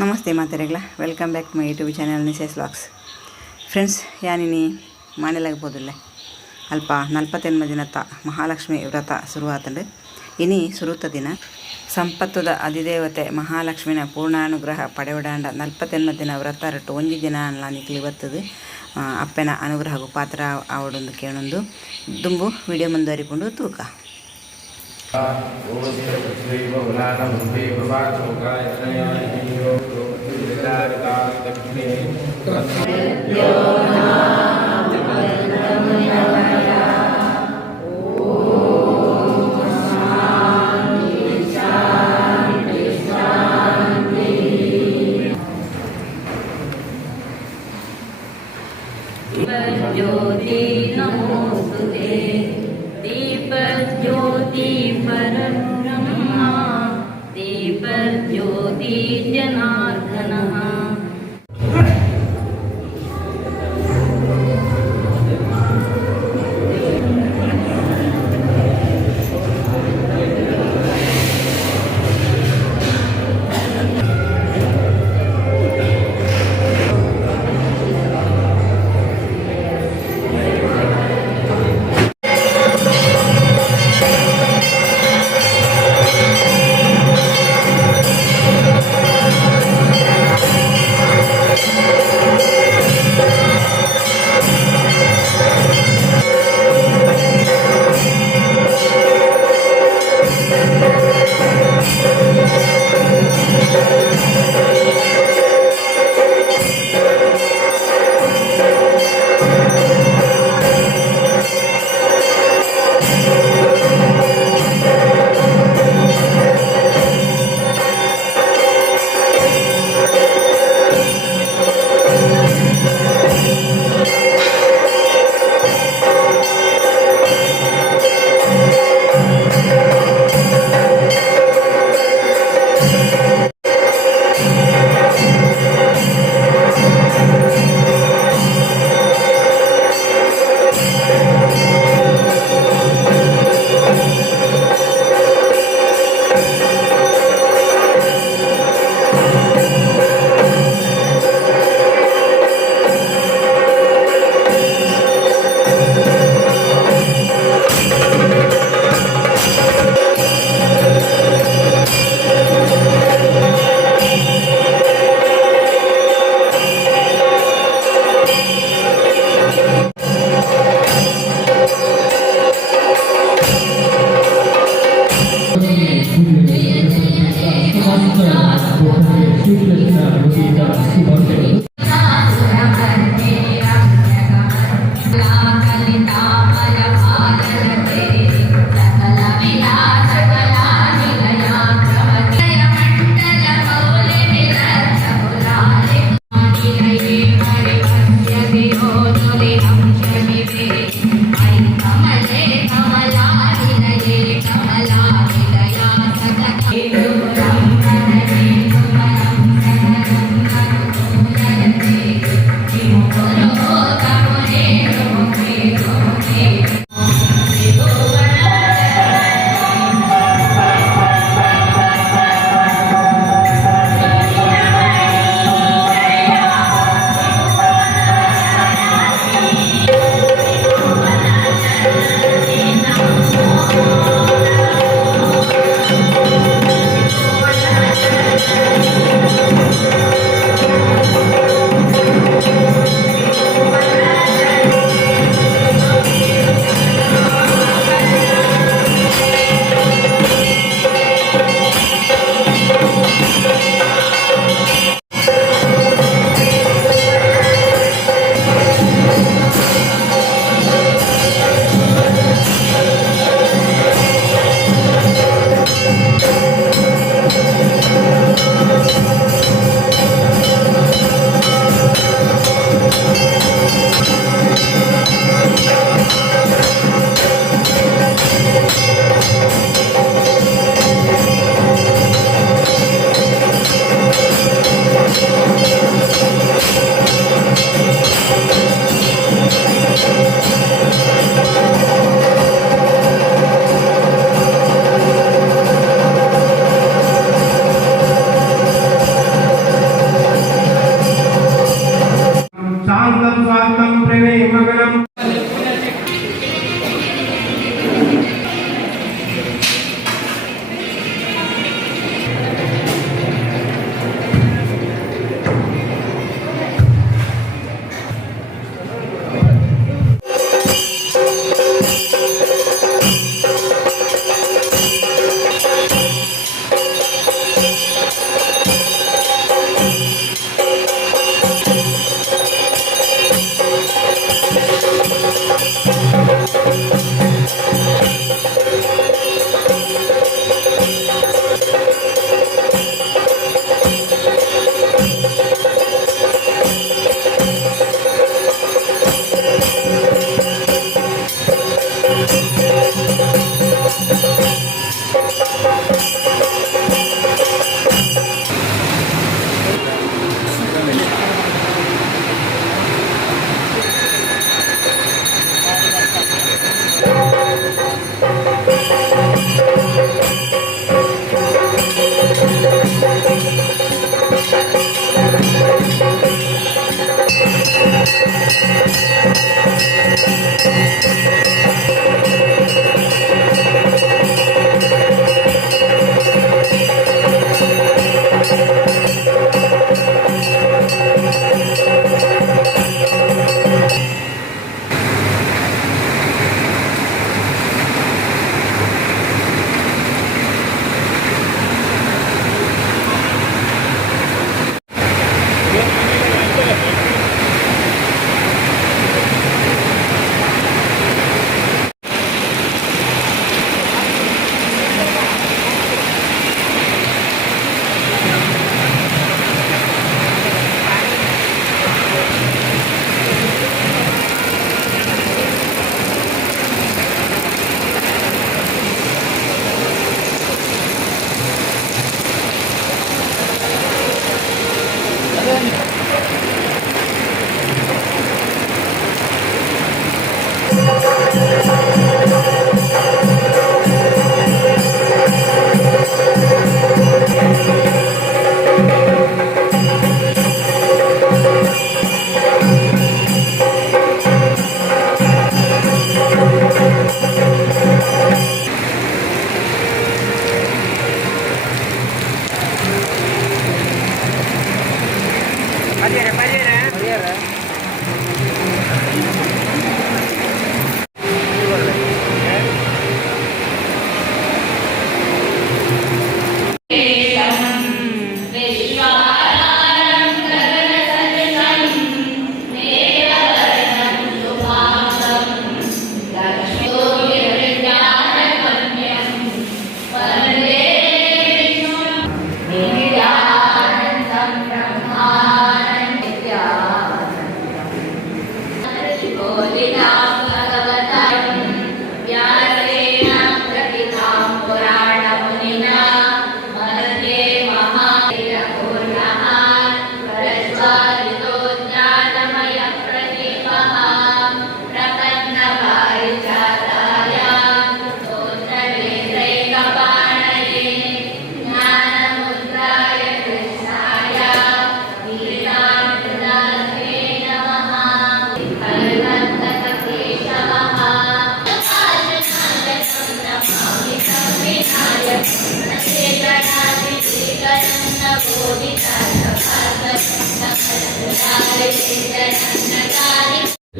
ನಮಸ್ತೆ ಮಾತೆರೆಗ್ಲ welcome back to my YouTube channel ನಿಸೇಸ್ ವ್ಲಾಗ್ಸ್. ಫ್ರೆಂಡ್ಸ್ ಯಾನಿನಿ ಮಾನೆಲಾಗ್ಬೋದಿಲ್ಲ ಅಲ್ಪ 48 ದಿನತ್ತ ಮಹಾಲಕ್ಷ್ಮಿ ವ್ರತ ಶುರುವಾತಂಡು ಇನಿ ಸುರುತ ದಿನ ಸಂಪತ್ತುದ ಅಧಿದೇವತೆ ಮಹಾಲಕ್ಷ್ಮಿನ ಪೂರ್ಣಾನುಗ್ರಹ ಪಡೆವಡಾಂಡ 48 ದಿನ ವ್ರತ ರಟ್ಟು ಒಂಜಿ ದಿನ ಅನ್ಲಾನಿಕ್ಲಿ ಬರ್ತದೆ. ಅಪ್ಪನ ಅನುಗ್ರಹಗೂ ಪಾತ್ರ ಆವಡೊಂದು ಕೇಳೊಂದು ದುಂಬು ವಿಡಿಯೋ ಮುಂದುವರಿಕೊಂಡು ತೂಕ. ज्योति नमोस्तुते दीपज्योति परब्रह्मा दीपज्योति जनार्दनः.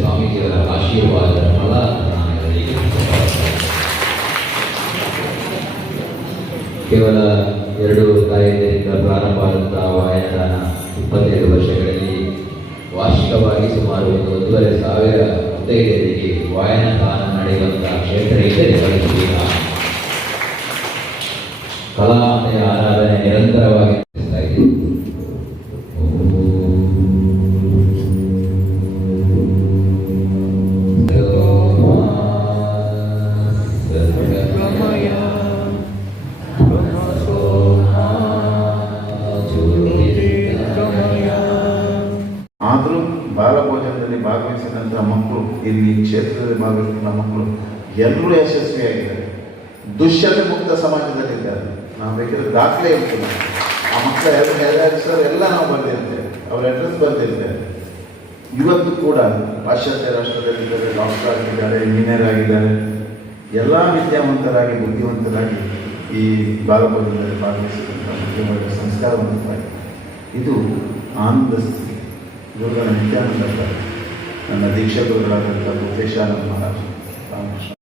ಸ್ವಾಮೀಜಿಯವರ ಆಶೀರ್ವಾದ ಫಲ ನಾನೆಲ್ಲರಿಗೆ ಕೇವಲ 2 ಕಾರ್ಯದಿಂದ ಪ್ರಾರಂಭವಾದಂತಹ ವಾಯನದಾನ 25 ವರ್ಷಗಳಲ್ಲಿ ವಾರ್ಷಿಕವಾಗಿ ಸುಮಾರು 1,500 ಮುತ್ತೈದೆಯರಿಗೆ ವಾಯನದಾನ ನಡೆಯುವಂತಹ ಕ್ಷೇತ್ರ ಇದ್ದರೆ ಬಯಸುವುದಿಲ್ಲ. ಕಲಾಮಯ ಆರಾಧನೆ ನಿರಂತರವಾಗಿ ನಡೆಸ್ತಾ ಇದೆ. ಆದರೂ ಬಾಲಭೋಜನದಲ್ಲಿ ಭಾಗವಹಿಸಿದಂಥ ಮಕ್ಕಳು, ಇಲ್ಲಿ ಕ್ಷೇತ್ರದಲ್ಲಿ ಭಾಗವಹಿಸಿದ ಮಕ್ಕಳು ಎಲ್ಲರೂ ಯಶಸ್ವಿಯಾಗಿದ್ದಾರೆ. ದುಶ್ಯತೆ ಮುಕ್ತ ಸಮಾಜದಲ್ಲಿದ್ದಾರೆ. ನಾವು ಬೇಕಾದ್ರೆ ದಾಖಲೆ ಇರ್ತೀವಿ. ಆ ಮಕ್ಕಳ ಹೆಸರು ಎಲ್ಲ ನಾವು ಬರೆದಿರ್ತೇವೆ, ಅವರ ಅಡ್ರೆಸ್ ಬರೆದಿರ್ತೇವೆ. ಇವತ್ತು ಕೂಡ ಪಾಶ್ಚಾತ್ಯ ರಾಷ್ಟ್ರದಲ್ಲಿದ್ದಾರೆ, ಡಾಕ್ಟರ್ ಆಗಿದ್ದಾರೆ, ಇಂಜಿನಿಯರ್ ಆಗಿದ್ದಾರೆ. ಎಲ್ಲ ವಿದ್ಯಾವಂತರಾಗಿ ಬುದ್ಧಿವಂತರಾಗಿ ಈ ಬಾಲಭೋಜನದಲ್ಲಿ ಭಾಗವಹಿಸಿದಂಥ ಮುಖ್ಯವಾದ ಸಂಸ್ಕಾರವಂತರಾಗಿ ಇದು ಆನಂದ ಸ್ಥಿತಿ. ಗುರುಗಳ ನಿತ್ಯಾನಂದ ನನ್ನ ದೀಕ್ಷಾಗುರುಗಳಾದಂಥ ಬುದ್ಧೇಶಾನಂದ ಮಹಾರಾಜ್ ರಾಮಕೃಷ್ಣ.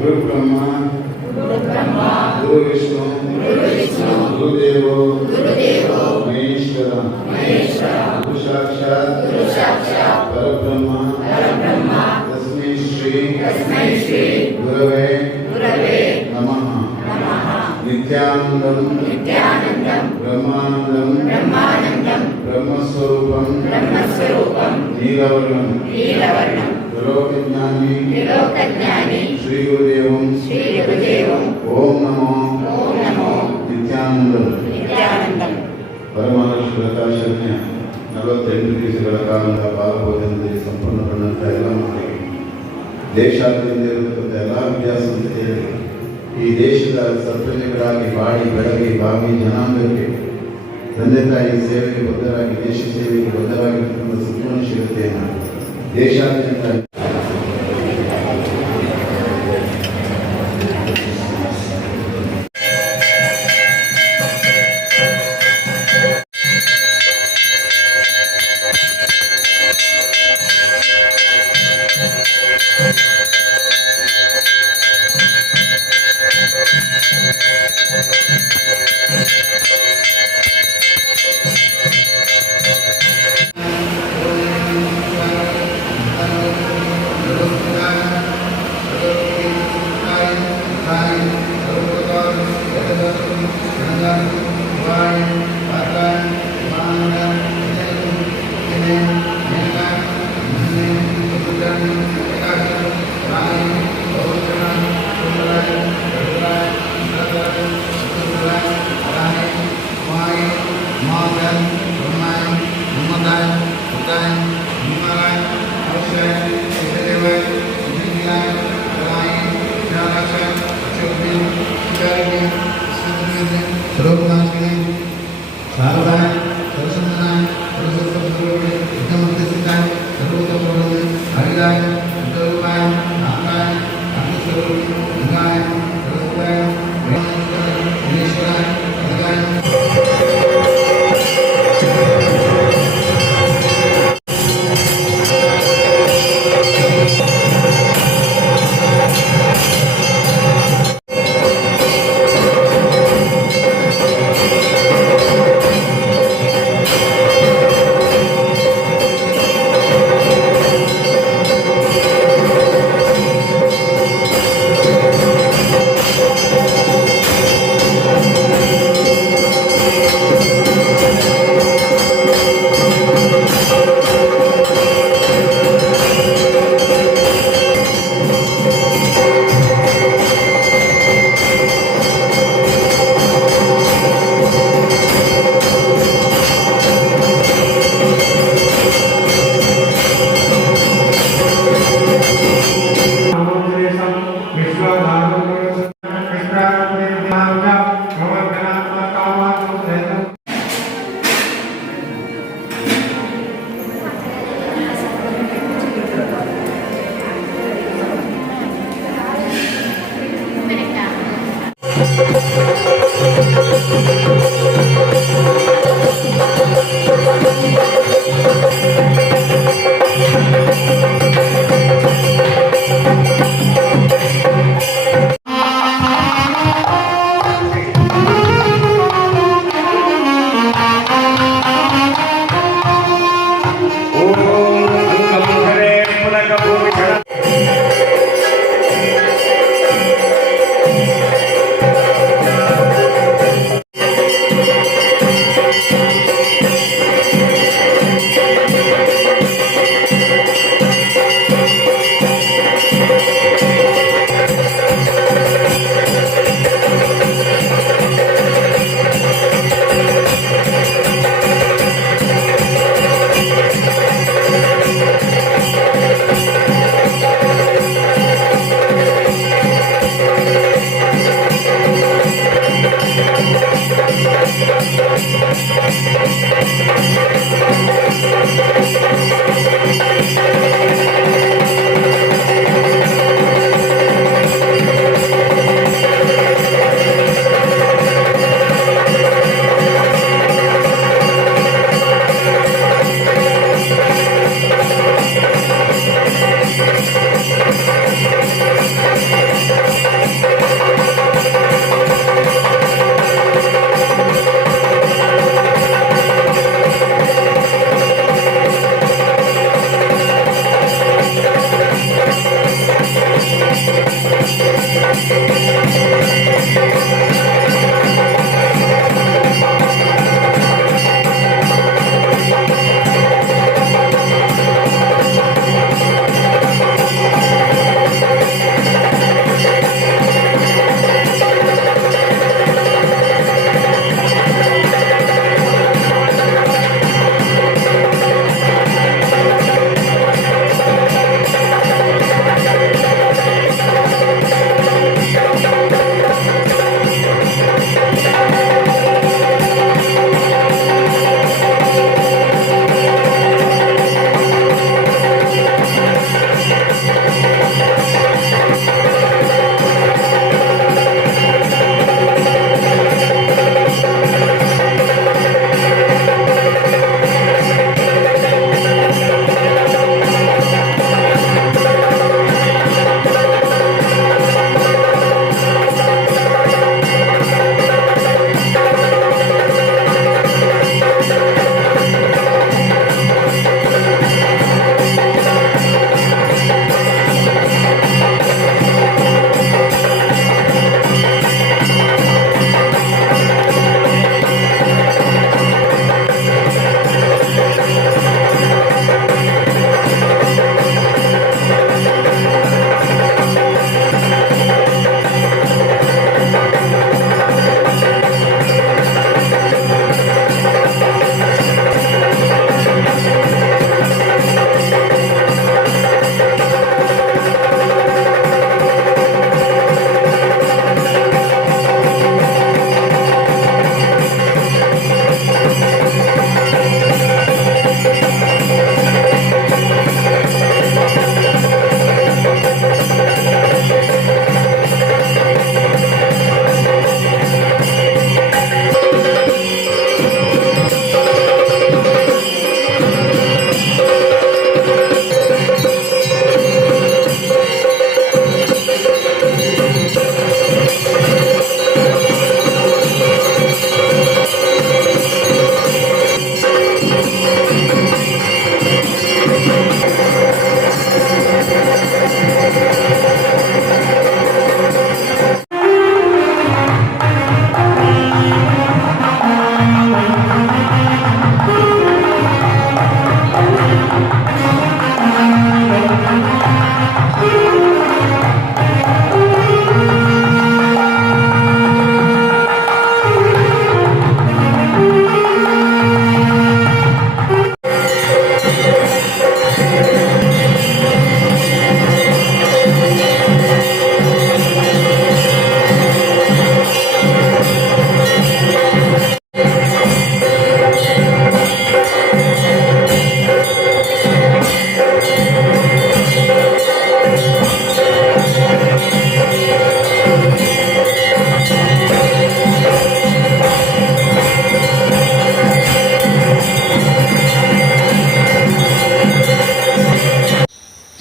गुरु ब्रह्मा गुरु विष्णु गुरुदेवो महेश्वर गुरु साक्षात् परब्रह्म तस्मै श्री गुरवे नमः। नित्यानंदं ब्रह्मानंदं ब्रह्मस्वरूपं नीलवर्णं त्रिलोकज्ञानी श्री गुरुदेवं ओम नमो नित्यानंदं ಪರಮಹರ್ಷಿ ವ್ರತಾಚರಣೆಯ 48 ದಿವಸಗಳ ಕಾಲದ ಬಾಲಭೋಜನದಲ್ಲಿ ಸಂಪನ್ನಗೊಂಡಂಥ ಎಲ್ಲ ಮಕ್ಕಳಿಗೆ, ದೇಶಾದ್ಯಂತ ಇರತಕ್ಕಂಥ ಎಲ್ಲ ವಿದ್ಯಾಸಂಸ್ಥೆಯಲ್ಲಿ ಈ ದೇಶದ ಸತ್ಪ್ರಜೆಗಳಾಗಿ ಬಾಳಿ ಬೆಳಗಿ ಭಾವಿ ಜನಾಂಗಕ್ಕೆ ತಂದೆ ತಾಯಿ ಸೇವೆಗೆ ಬದ್ಧರಾಗಿ, ದೇಶ ಸೇವೆಗೆ ಬದ್ಧರಾಗಿರ್ತಕ್ಕಂಥ ಸತ್ವನಶೀಲತೆಯನ್ನು ದೇಶಾದ್ಯಂತ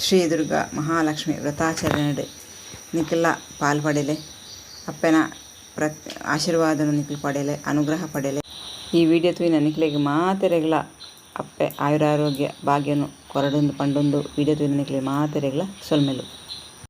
ಶ್ರೀ ದುರ್ಗಾ ಮಹಾಲಕ್ಷ್ಮಿ ವ್ರತಾಚರಣೆ ನಿಖಿಲ ಪಾಲ್ಪಡೆಲೆ ಅಪ್ಪನ ಆಶೀರ್ವಾದನು ನಿಖಿಲ್ ಪಡೆಯಲೆ ಅನುಗ್ರಹ ಪಡೆಯಲೆ. ಈ ವಿಡಿಯೋ ತೂಯಿನ ನಿಖಿಲಿಗೆ ಮಾತೆರೆಗಳ ಅಪ್ಪೆ ಆಯುರಾರೋಗ್ಯ ಭಾಗ್ಯನು ಕೊರಡೊಂದು ಪಂಡೊಂದು ವಿಡಿಯೋ ತೂಯಿನ ನಿಖಿಲಿಗೆ ಮಾತೆರೆಗಳ ಸೊಲ್ಮೆಲು.